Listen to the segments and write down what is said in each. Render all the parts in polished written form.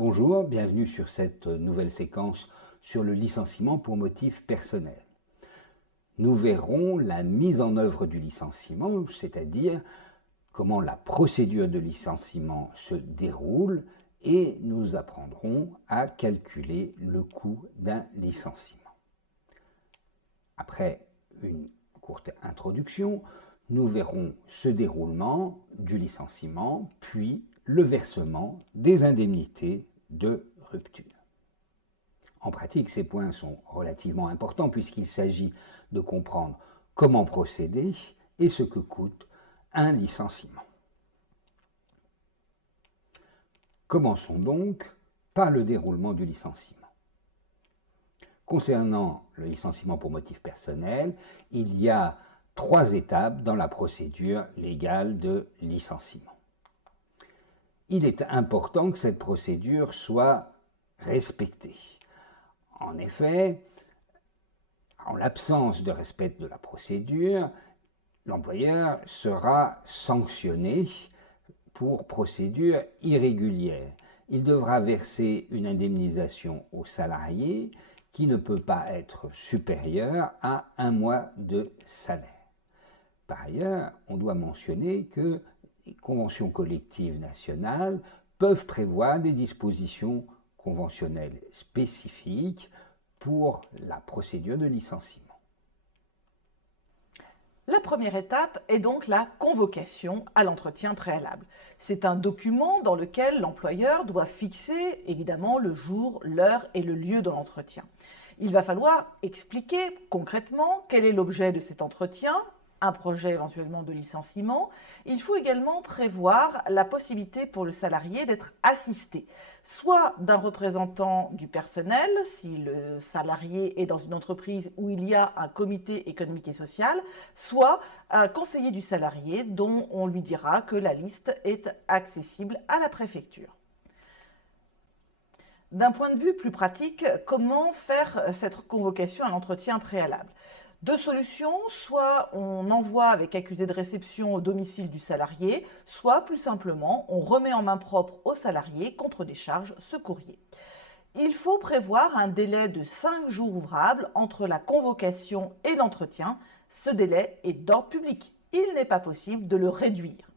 Bonjour, bienvenue sur cette nouvelle séquence sur le licenciement pour motif personnel. Nous verrons la mise en œuvre du licenciement, c'est-à-dire comment la procédure de licenciement se déroule, et nous apprendrons à calculer le coût d'un licenciement. Après une courte introduction, nous verrons ce déroulement du licenciement, puis le versement des indemnités de rupture. En pratique, ces points sont relativement importants puisqu'il s'agit de comprendre comment procéder et ce que coûte un licenciement. Commençons donc par le déroulement du licenciement. Concernant le licenciement pour motif personnel, il y a 3 étapes dans la procédure légale de licenciement. Il est important que cette procédure soit respectée. En effet, en l'absence de respect de la procédure, l'employeur sera sanctionné pour procédure irrégulière. Il devra verser une indemnisation au salarié qui ne peut pas être supérieure à 1 mois de salaire. Par ailleurs, on doit mentionner que les conventions collectives nationales peuvent prévoir des dispositions conventionnelles spécifiques pour la procédure de licenciement. La première étape est donc la convocation à l'entretien préalable. C'est un document dans lequel l'employeur doit fixer évidemment le jour, l'heure et le lieu de l'entretien. Il va falloir expliquer concrètement quel est l'objet de cet entretien, un projet éventuellement de licenciement. Il faut également prévoir la possibilité pour le salarié d'être assisté, soit d'un représentant du personnel, si le salarié est dans une entreprise où il y a un comité économique et social, soit un conseiller du salarié dont on lui dira que la liste est accessible à la préfecture. D'un point de vue plus pratique, comment faire cette convocation à l'entretien préalable ? 2 solutions, soit on envoie avec accusé de réception au domicile du salarié, soit plus simplement on remet en main propre au salarié contre décharge ce courrier. Il faut prévoir un délai de 5 jours ouvrables entre la convocation et l'entretien. Ce délai est d'ordre public. Il n'est pas possible de le réduire.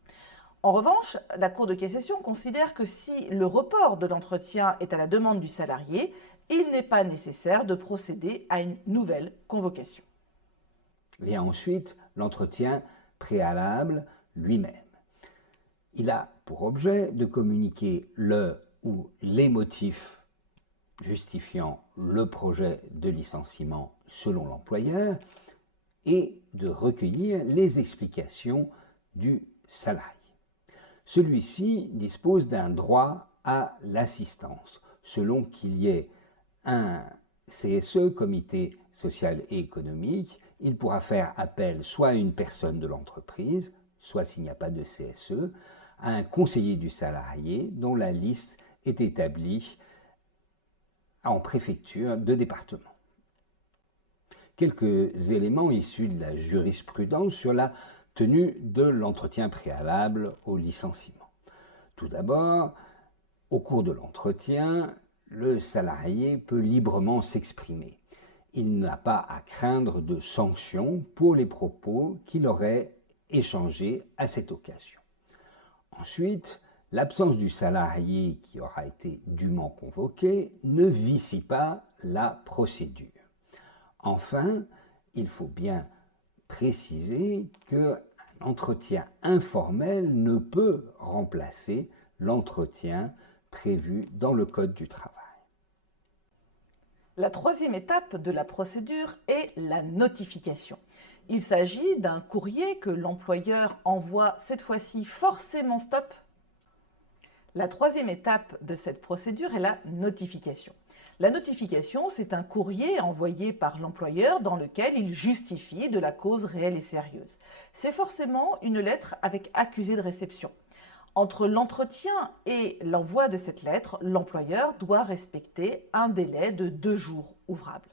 En revanche, la Cour de cassation considère que si le report de l'entretien est à la demande du salarié, il n'est pas nécessaire de procéder à une nouvelle convocation. Vient ensuite l'entretien préalable lui-même. Il a pour objet de communiquer le ou les motifs justifiant le projet de licenciement selon l'employeur et de recueillir les explications du salarié. Celui-ci dispose d'un droit à l'assistance, selon qu'il y ait un CSE, Comité social et économique. Il pourra faire appel soit à une personne de l'entreprise, soit s'il n'y a pas de CSE, à un conseiller du salarié dont la liste est établie en préfecture de département. Quelques éléments issus de la jurisprudence sur la tenue de l'entretien préalable au licenciement. Tout d'abord, au cours de l'entretien, le salarié peut librement s'exprimer. Il n'a pas à craindre de sanctions pour les propos qu'il aurait échangés à cette occasion. Ensuite, l'absence du salarié qui aura été dûment convoqué ne vicie pas la procédure. Enfin, il faut bien préciser qu'un entretien informel ne peut remplacer l'entretien prévu dans le Code du travail. La troisième étape de la procédure est la notification. Il s'agit d'un courrier que l'employeur envoie cette fois-ci forcément stop. La troisième étape de cette procédure est la notification. La notification, c'est un courrier envoyé par l'employeur dans lequel il justifie de la cause réelle et sérieuse. C'est forcément une lettre avec accusé de réception. Entre l'entretien et l'envoi de cette lettre, l'employeur doit respecter un délai de 2 jours ouvrables.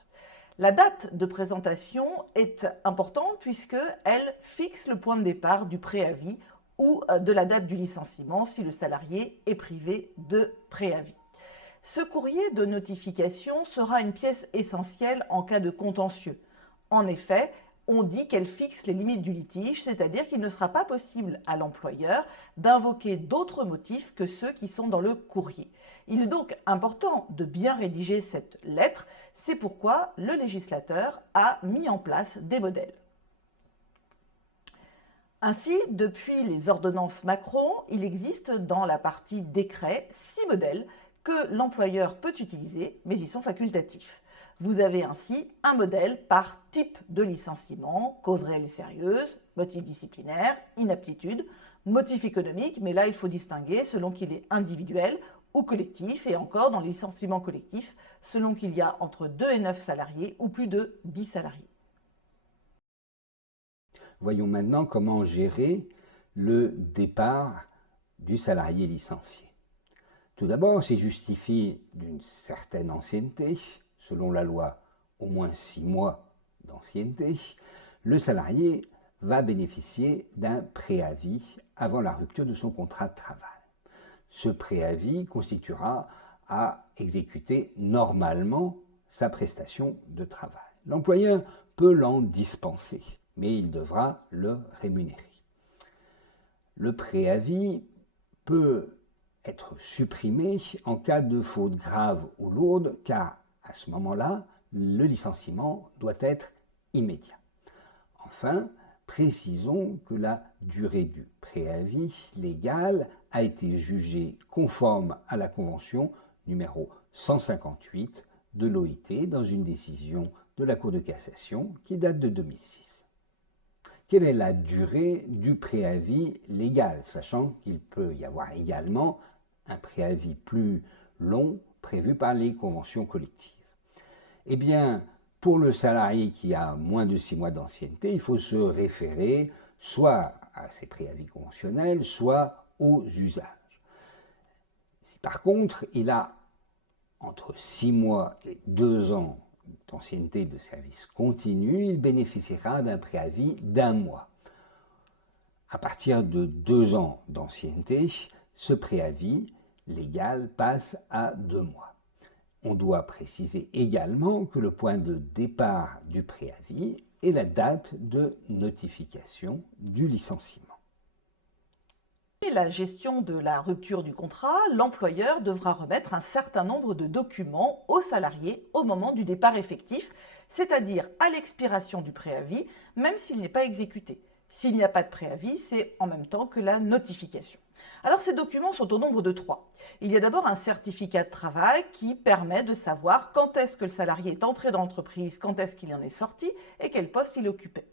La date de présentation est importante puisqu'elle fixe le point de départ du préavis ou de la date du licenciement si le salarié est privé de préavis. Ce courrier de notification sera une pièce essentielle en cas de contentieux. En effet, on dit qu'elle fixe les limites du litige, c'est-à-dire qu'il ne sera pas possible à l'employeur d'invoquer d'autres motifs que ceux qui sont dans le courrier. Il est donc important de bien rédiger cette lettre, c'est pourquoi le législateur a mis en place des modèles. Ainsi, depuis les ordonnances Macron, il existe dans la partie décret 6 modèles que l'employeur peut utiliser, mais ils sont facultatifs. Vous avez ainsi un modèle par type de licenciement, cause réelle et sérieuse, motif disciplinaire, inaptitude, motif économique, mais là il faut distinguer selon qu'il est individuel ou collectif, et encore dans les licenciements collectifs, selon qu'il y a entre 2 et 9 salariés ou plus de 10 salariés. Voyons maintenant comment gérer le départ du salarié licencié. Tout d'abord, s'il justifie d'une certaine ancienneté, selon la loi au moins 6 mois d'ancienneté, le salarié va bénéficier d'un préavis avant la rupture de son contrat de travail. Ce préavis constituera à exécuter normalement sa prestation de travail. L'employeur peut l'en dispenser, mais il devra le rémunérer. Le préavis peut être supprimé en cas de faute grave ou lourde, car à ce moment-là, le licenciement doit être immédiat. Enfin, précisons que la durée du préavis légal a été jugée conforme à la convention numéro 158 de l'OIT dans une décision de la Cour de cassation qui date de 2006. Quelle est la durée du préavis légal, sachant qu'il peut y avoir également un préavis plus long prévu par les conventions collectives? Eh bien, pour le salarié qui a moins de 6 mois d'ancienneté, il faut se référer soit à ses préavis conventionnels, soit aux usages. Si par contre, il a entre 6 mois et 2 ans d'ancienneté de service continu, il bénéficiera d'un préavis d'1 mois. À partir de 2 ans d'ancienneté, ce préavis légal passe à 2 mois. On doit préciser également que le point de départ du préavis est la date de notification du licenciement. Et la gestion de la rupture du contrat, l'employeur devra remettre un certain nombre de documents aux salariés au moment du départ effectif, c'est-à-dire à l'expiration du préavis, même s'il n'est pas exécuté. S'il n'y a pas de préavis, c'est en même temps que la notification. Alors ces documents sont au nombre de 3. Il y a d'abord un certificat de travail qui permet de savoir quand est-ce que le salarié est entré dans l'entreprise, quand est-ce qu'il en est sorti et quel poste il occupait.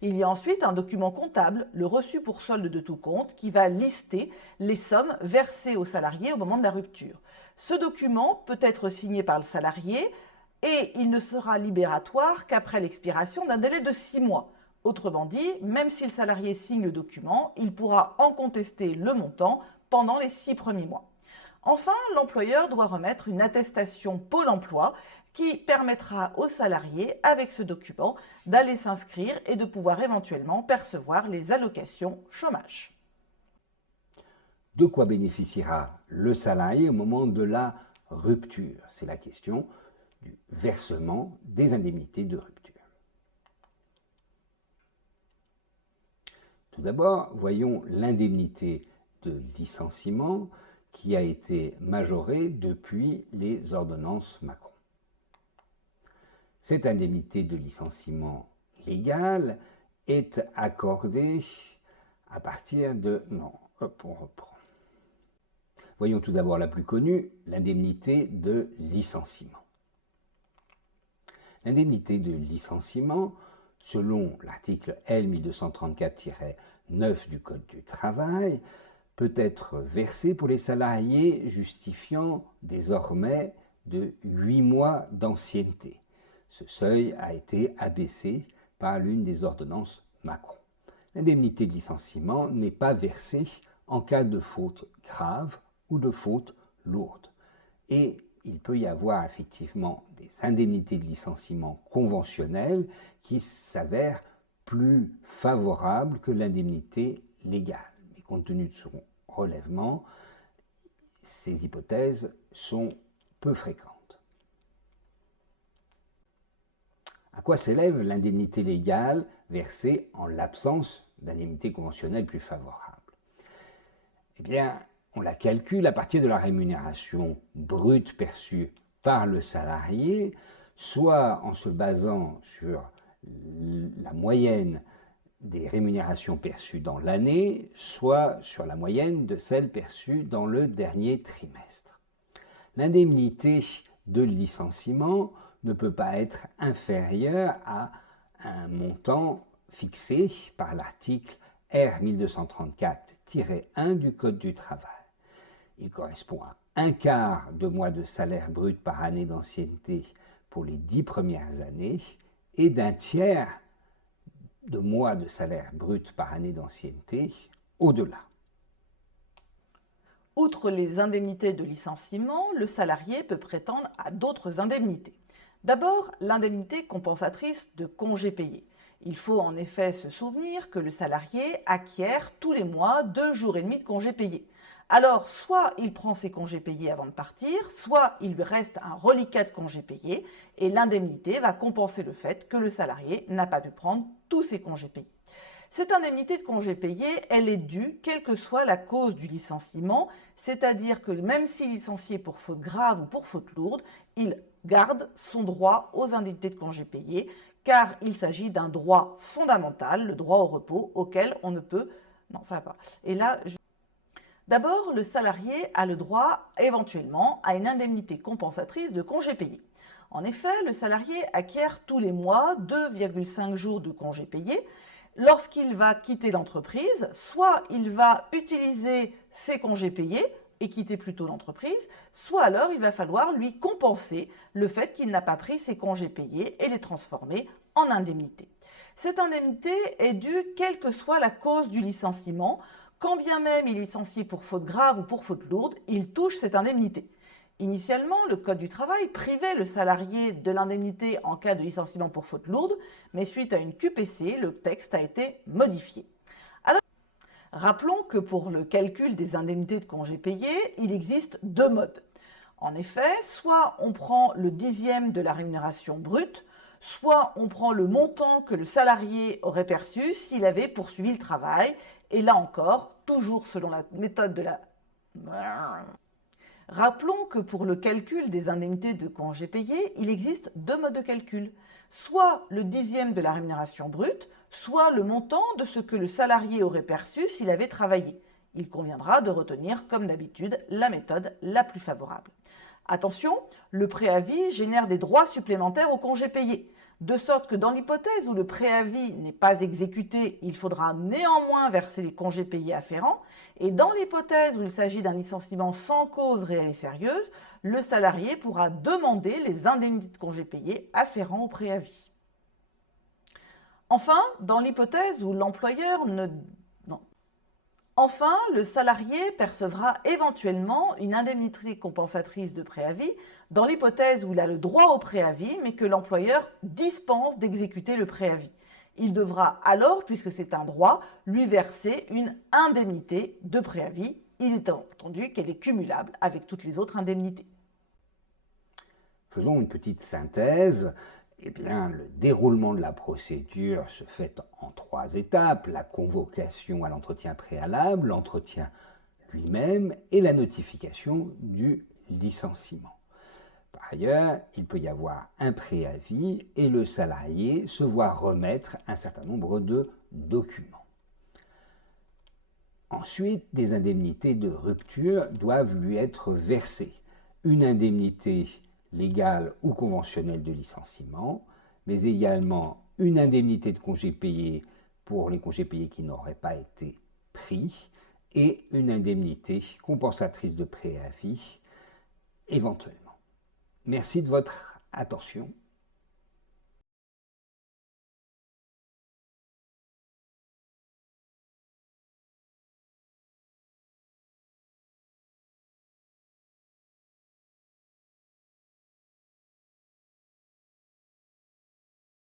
Il y a ensuite un document comptable, le reçu pour solde de tout compte, qui va lister les sommes versées aux salariés au moment de la rupture. Ce document peut être signé par le salarié et il ne sera libératoire qu'après l'expiration d'un délai de 6 mois. Autrement dit, même si le salarié signe le document, il pourra en contester le montant pendant les 6 premiers mois. Enfin, l'employeur doit remettre une attestation Pôle emploi qui permettra aux salariés, avec ce document, d'aller s'inscrire et de pouvoir éventuellement percevoir les allocations chômage. De quoi bénéficiera le salarié au moment de la rupture? C'est la question du versement des indemnités de rupture. Tout d'abord, voyons l'indemnité de licenciement qui a été majorée depuis les ordonnances Macron. Cette indemnité de licenciement légal est accordée à partir de... Non, hop, on reprend. Voyons tout d'abord la plus connue, l'indemnité de licenciement. L'indemnité de licenciement, selon l'article L 1234-9 du Code du travail, peut être versée pour les salariés justifiant désormais de 8 mois d'ancienneté. Ce seuil a été abaissé par l'une des ordonnances Macron. L'indemnité de licenciement n'est pas versée en cas de faute grave ou de faute lourde. Et il peut y avoir effectivement des indemnités de licenciement conventionnelles qui s'avèrent plus favorables que l'indemnité légale. Mais compte tenu de son relèvement, ces hypothèses sont peu fréquentes. À quoi s'élève l'indemnité légale versée en l'absence d'indemnité conventionnelle plus favorable? Eh bien, on la calcule à partir de la rémunération brute perçue par le salarié, soit en se basant sur la moyenne des rémunérations perçues dans l'année, soit sur la moyenne de celles perçues dans le dernier trimestre. L'indemnité de licenciement ne peut pas être inférieure à un montant fixé par l'article R 1234-1 du Code du travail. Il correspond à un quart de mois de salaire brut par année d'ancienneté pour les 10 premières années et d'un tiers de mois de salaire brut par année d'ancienneté au-delà. Outre les indemnités de licenciement, le salarié peut prétendre à d'autres indemnités. D'abord, l'indemnité compensatrice de congés payés. Il faut en effet se souvenir que le salarié acquiert tous les mois 2 jours et demi de congés payés. Alors, soit il prend ses congés payés avant de partir, soit il lui reste un reliquat de congés payés et l'indemnité va compenser le fait que le salarié n'a pas pu prendre tous ses congés payés. Cette indemnité de congés payés, elle est due quelle que soit la cause du licenciement, c'est-à-dire que même s'il est licencié pour faute grave ou pour faute lourde, il garde son droit aux indemnités de congés payés, car il s'agit d'un droit fondamental, le droit au repos, auquel on ne peut... Non, ça va pas. Et là... D'abord, le salarié a le droit éventuellement à une indemnité compensatrice de congés payés. En effet, le salarié acquiert tous les mois 2,5 jours de congés payés. Lorsqu'il va quitter l'entreprise, soit il va utiliser ses congés payés et quitter plutôt l'entreprise, soit alors il va falloir lui compenser le fait qu'il n'a pas pris ses congés payés et les transformer en indemnité. Cette indemnité est due quelle que soit la cause du licenciement. Quand bien même il est licencié pour faute grave ou pour faute lourde, il touche cette indemnité. Initialement, le Code du travail privait le salarié de l'indemnité en cas de licenciement pour faute lourde, mais suite à une QPC, le texte a été modifié. Alors, rappelons que pour le calcul des indemnités de congés payés, il existe 2 modes. En effet, soit on prend le 10e de la rémunération brute, soit on prend le montant que le salarié aurait perçu s'il avait poursuivi le travail, et là encore, toujours selon la méthode de la... Rappelons que pour le calcul des indemnités de congés payés, il existe 2 modes de calcul. Soit le 10e de la rémunération brute, soit le montant de ce que le salarié aurait perçu s'il avait travaillé. Il conviendra de retenir, comme d'habitude, la méthode la plus favorable. Attention, le préavis génère des droits supplémentaires aux congés payés, de sorte que dans l'hypothèse où le préavis n'est pas exécuté, il faudra néanmoins verser les congés payés afférents, et dans l'hypothèse où il s'agit d'un licenciement sans cause réelle et sérieuse, le salarié pourra demander les indemnités de congés payés afférents au préavis. Enfin, dans l'hypothèse où l'employeur ne... Enfin, le salarié percevra éventuellement une indemnité compensatrice de préavis dans l'hypothèse où il a le droit au préavis mais que l'employeur dispense d'exécuter le préavis. Il devra alors, puisque c'est un droit, lui verser une indemnité de préavis. Il est entendu qu'elle est cumulable avec toutes les autres indemnités. Faisons une petite synthèse. Eh bien, le déroulement de la procédure se fait en 3 étapes, la convocation à l'entretien préalable, l'entretien lui-même et la notification du licenciement. Par ailleurs, il peut y avoir un préavis et le salarié se voit remettre un certain nombre de documents. Ensuite, des indemnités de rupture doivent lui être versées. Une indemnité légale ou conventionnelle de licenciement, mais également une indemnité de congés payés pour les congés payés qui n'auraient pas été pris et une indemnité compensatrice de préavis éventuellement. Merci de votre attention.